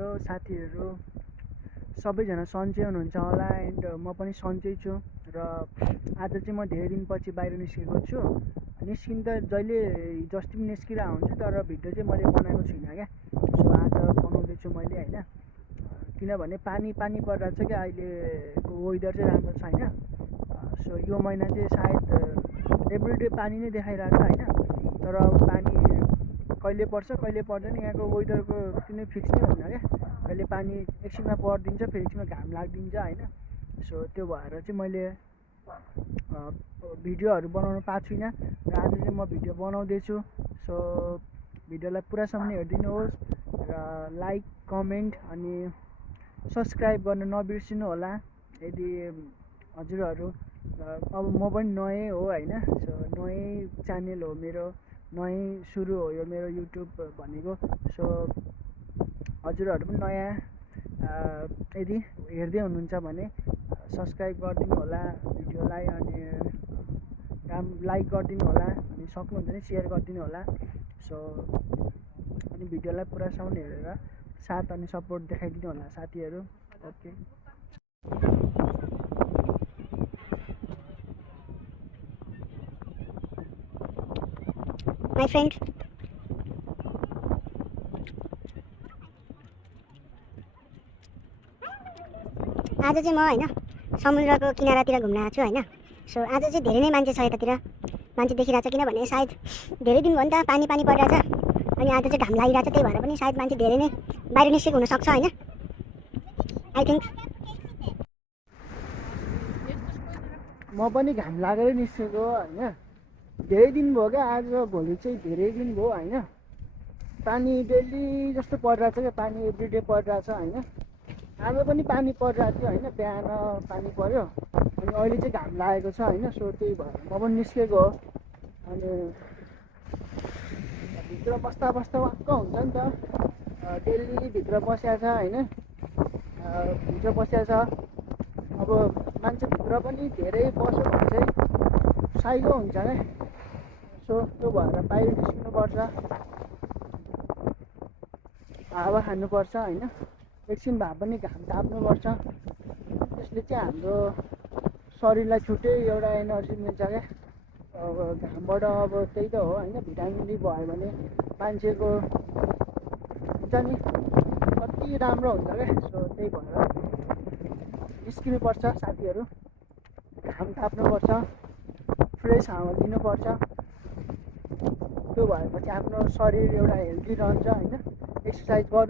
Hello साथीहरू, सबैजना सन्चै हुनुहुन्छ होला एन्ड म पनि सन्चै छु। र आज चाहिँ म धेरै दिनपछि बाहिर निस्केको छु। निस्किँदा जहिले जस्ती पनि निस्किरहेको हुन्छु, तर भिडियो चाहिँ मैले बनाएको छुइनँ क्या। सो आज बनाउँदैछु मैले होइन, किनभने पानी परिरहेको छ क्या। अहिलेको वेदर चाहिँ राम्रो छैन। सो यो महिना चाहिँ सायद एभ्रिडे पानी नै देखाइरहेको छ होइन, तर पानी कहिले पर्छ कहिले पर्दैन, यहाँको वेदरको कुनै फिक्स नै हुन्न क्या। कहिले पानी एकछिनमा परिदिन्छ, फेरि एकछिनमा घाम लागिदिन्छ होइन। सो त्यो भएर चाहिँ मैले भिडियोहरू बनाउनु पाएको छुइनँ, र आज चाहिँ म भिडियो बनाउँदैछु। सो भिडियोलाई पुरासम्म हेरिदिनुहोस् र लाइक कमेन्ट अनि सब्सक्राइब गर्न नबिर्सिनु होला यदि हजुरहरू। अब म पनि नयाँ हो होइन, सो नयाँ च्यानल हो मेरो, नयाँ सुरु हो यो मेरो युट्युब भनेको। सो हजुरहरू पनि नयाँ यदि हेर्दै हुनुहुन्छ भने सब्सक्राइब गरिदिनु होला भिडियोलाई, अनि लाइक गरिदिनु होला, अनि सक्नुहुन्छ भने सेयर गरिदिनु होला। सो अनि भिडियोलाई पुरासम्म हेरेर साथ अनि सपोर्ट देखाइदिनु होला साथीहरू। ओके, माई फ्रेन्ड, आज चाहिँ म होइन समुद्रको किनारातिर घुम्न आएको छु होइन। सो आज चाहिँ धेरै नै मान्छे छ यतातिर, मान्छे देखिरहेको छ, किनभने सायद धेरै दिन भयो नि त पानी परिरहेछ, अनि आज चाहिँ घाम लागिरहेछ, त्यही भएर पनि सायद मान्छे धेरै नै बाहिर निस्केको हुनसक्छ होइन, आई थिङ्क। म पनि घाम लागेरै निस्केको होइन, धेरै दिन भयो क्या। आज भोलि चाहिँ धेरै दिन भयो होइन। पानी डेली जस्तो परिरहेछ क्या, पानी एभ्रिडे परिरहेछ होइन। आज पनि पानी परिरहेको थियो होइन, बिहान पानी पर्यो, अनि अहिले चाहिँ घाम लागेको छ होइन। सो त्यही भएर म पनि निस्केको हो। अनि भित्र बस्दा वाक्क हुन्छ नि त, डेली भित्र बसिया छ होइन, भित्र बसिया छ। अब मान्छे भित्र पनि धेरै बस्यो भने चाहिँ साइलो हुन्छ क्या। सो त्यो भएर बाहिर निस्किनुपर्छ, हावा खानुपर्छ होइन, एकछिन भए पनि घाम ताप्नुपर्छ। त्यसले चाहिँ हाम्रो शरीरलाई छुट्टै एउटा एनर्जी मिल्छ क्या। अब घामबाट अब त्यही त हो होइन, भिटामिन डी भयो भने मान्छेको हुन्छ नि कति राम्रो हुन्छ क्या। सो त्यही भएर निस्किनुपर्छ साथीहरू, घाम ताप्नुपर्छ, फ्रेस हावा लिनुपर्छ। त्यो भएपछि आफ्नो शरीर एउटा हेल्दी रहन्छ होइन। एक्सर्साइज गर्नु